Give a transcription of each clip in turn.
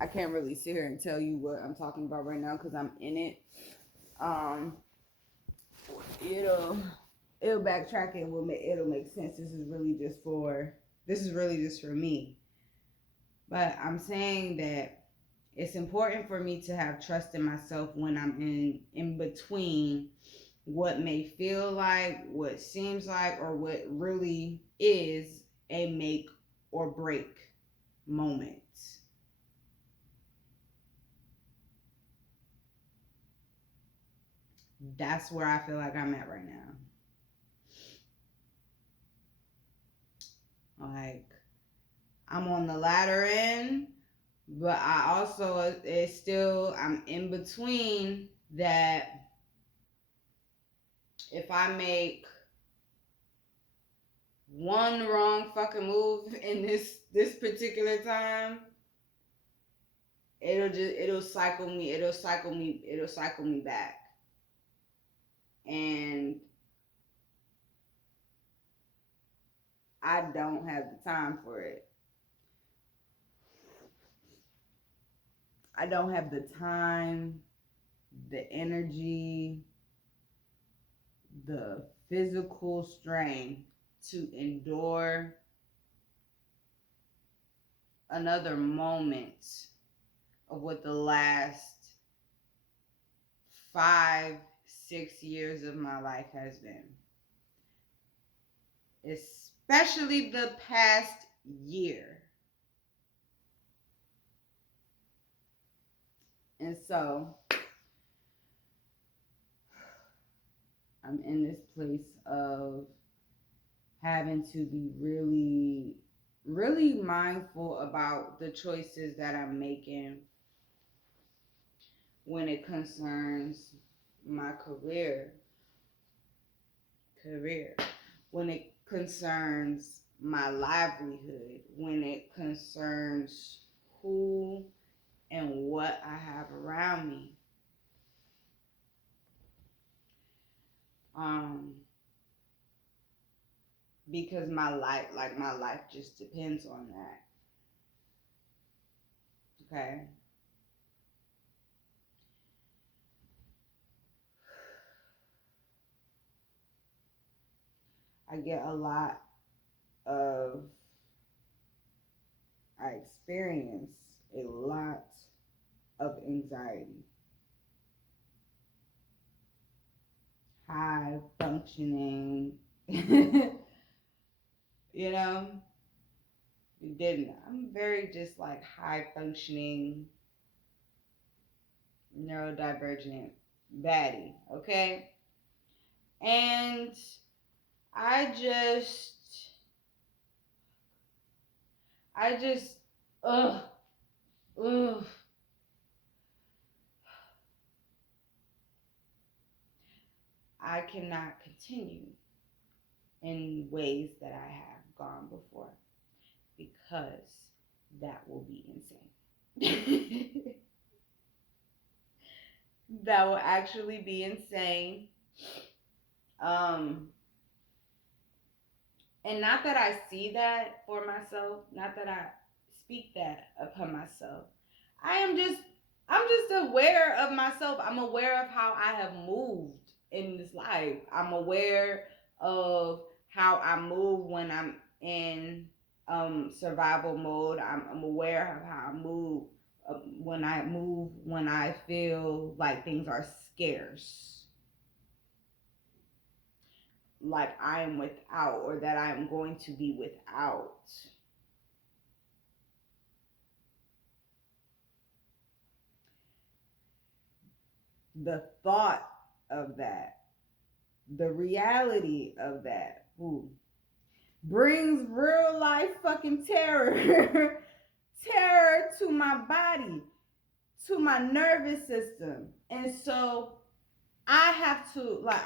I can't really sit here and tell you what I'm talking about right now because I'm in it. Um, it'll it'll backtrack and it'll make sense. This is really just for me. But I'm saying that it's important for me to have trust in myself when I'm in between what may feel like, what seems like, or what really is a make or break moment. That's where I feel like I'm at right now. Like I'm on the latter end, but I also it's still I'm in between that if I make one wrong fucking move in this particular time, it'll cycle me back. And I don't have the time for it. I don't have the time, the energy, the physical strain to endure another moment of what the last 5, 6 years of my life has been. Especially the past year. And so I'm in this place of having to be really, really mindful about the choices that I'm making when it concerns my career, when it concerns my livelihood, when it concerns who and what I have around me. Um, because my life just depends on that. Okay. I get a lot of, I experience a lot of anxiety, high functioning, you know, you didn't. I'm very just like high functioning, neurodivergent baddie, okay? And I just, I just, ugh, ugh. I cannot continue in ways that I have gone before because that will be insane. That will actually be insane. Um, and not that I see that for myself, not that I speak that upon myself. I am just I'm just aware of myself. I'm aware of how I have moved in this life. I'm aware of how I move when I'm in survival mode. I'm aware of how I move when I feel like things are scarce, like I am without or that I am going to be without. The thought of that, the reality of that, ooh, brings real life fucking terror, terror to my body, to my nervous system. And so I have to like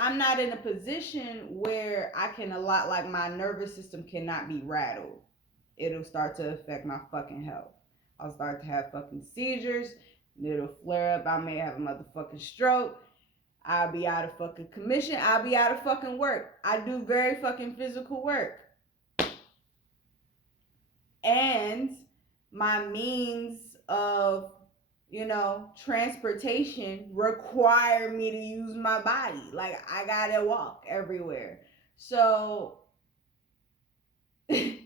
I'm not in a position where I can allow like my nervous system cannot be rattled. It'll start to affect my fucking health. I'll start to have fucking seizures. It'll flare up. I may have a motherfucking stroke. I'll be out of fucking commission. I'll be out of fucking work. I do very fucking physical work. and my means of, transportation require me to use my body. Like, I gotta walk everywhere. So, breathe.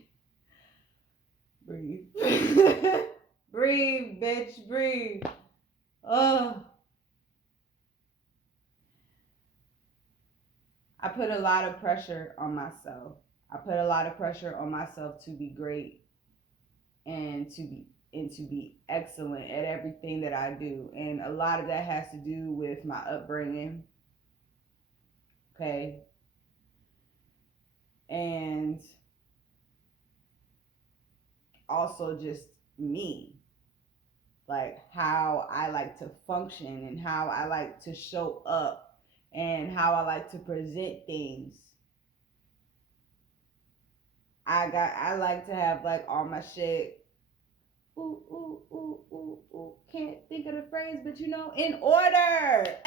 Breathe, bitch, breathe. Ugh. I put a lot of pressure on myself. I put a lot of pressure on myself to be great and to be excellent at everything that I do. And a lot of that has to do with my upbringing. Okay? And also just me. Like how I like to function and how I like to show up and how I like to present things. I like to have like all my shit, ooh, ooh, ooh, ooh, ooh, can't think of the phrase, but in order.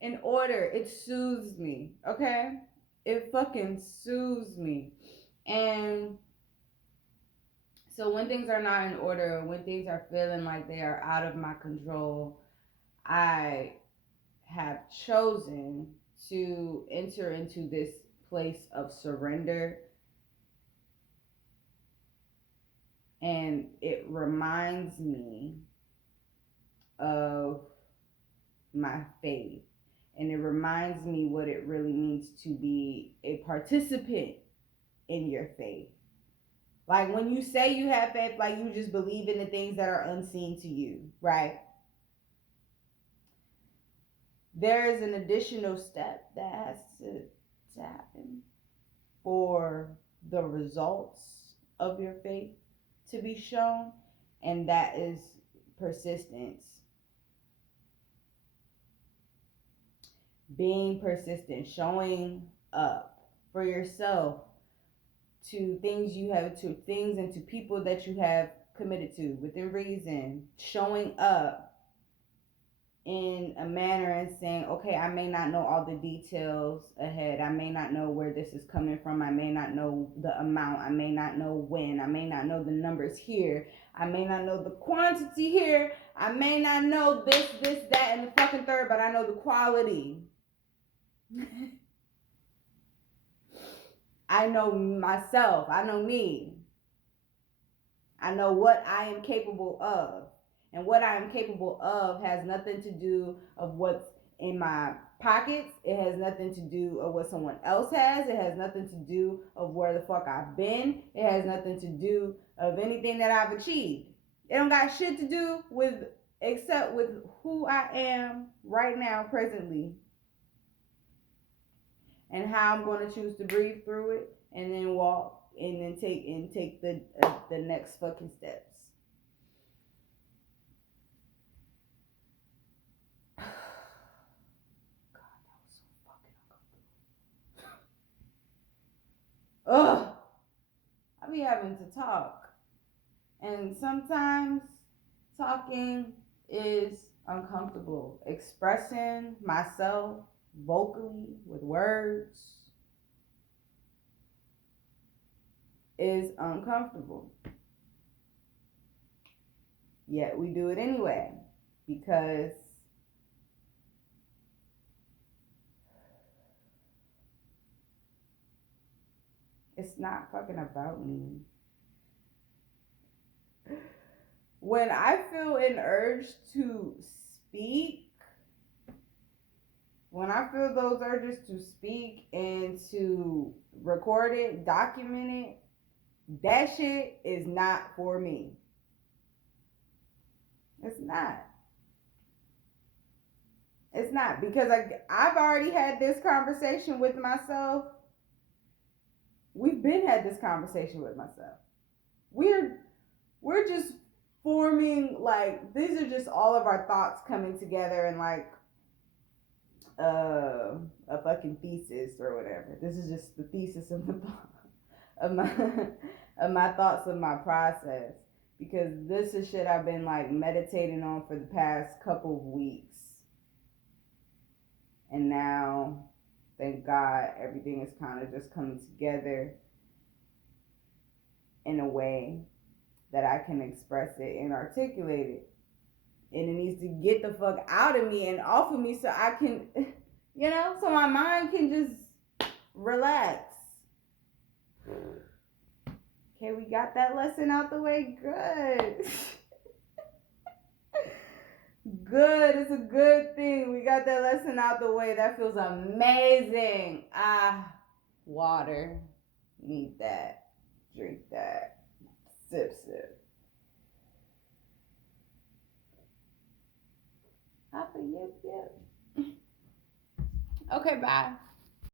In order. It soothes me, okay? It fucking soothes me. And so when things are not in order, when things are feeling like they are out of my control, I have chosen to enter into this place of surrender. And it reminds me of my faith. And it reminds me what it really means to be a participant in your faith. Like when you say you have faith, like you just believe in the things that are unseen to you, right? There is an additional step that has to happen for the results of your faith to be shown, and that is persistence. Being persistent, showing up for yourself, to things and to people that you have committed to within reason, showing up in a manner and saying, okay, I may not know all the details ahead. I may not know where this is coming from. I may not know the amount. I may not know when. I may not know the numbers here. I may not know the quantity here. I may not know this, that, and the fucking third, but I know the quality. I know myself. I know me. I know what I am capable of. And what I am capable of has nothing to do of what's in my pockets. It has nothing to do of what someone else has. It has nothing to do of where the fuck I've been. It has nothing to do of anything that I've achieved. It don't got shit to do with except with who I am right now, presently, and how I'm going to choose to breathe through it, and then walk, and then take the next fucking steps. God, that was so fucking uncomfortable. Ugh, I be having to talk, and sometimes talking is uncomfortable. Expressing myself vocally with words is uncomfortable. Yet we do it anyway because it's not fucking about me. When I feel an urge to speak, when I feel those urges to speak and to record it, document it, that shit is not for me. It's not. It's not, because I've already had this conversation with myself. We've been had this conversation with myself. We're just forming, like, these are just all of our thoughts coming together and like a fucking thesis or whatever. This is just the thesis of the of my of my thoughts of my process, because this is shit I've been like meditating on for the past couple of weeks. And now, thank God, everything is kind of just coming together. in a way that I can express it and articulate it. And it needs to get the fuck out of me and off of me so I can, so my mind can just relax. Okay, we got that lesson out the way. Good. Good. It's a good thing. We got that lesson out the way. That feels amazing. Water. Need that. Drink that. Sip, sip. Yep, yep. Okay, bye.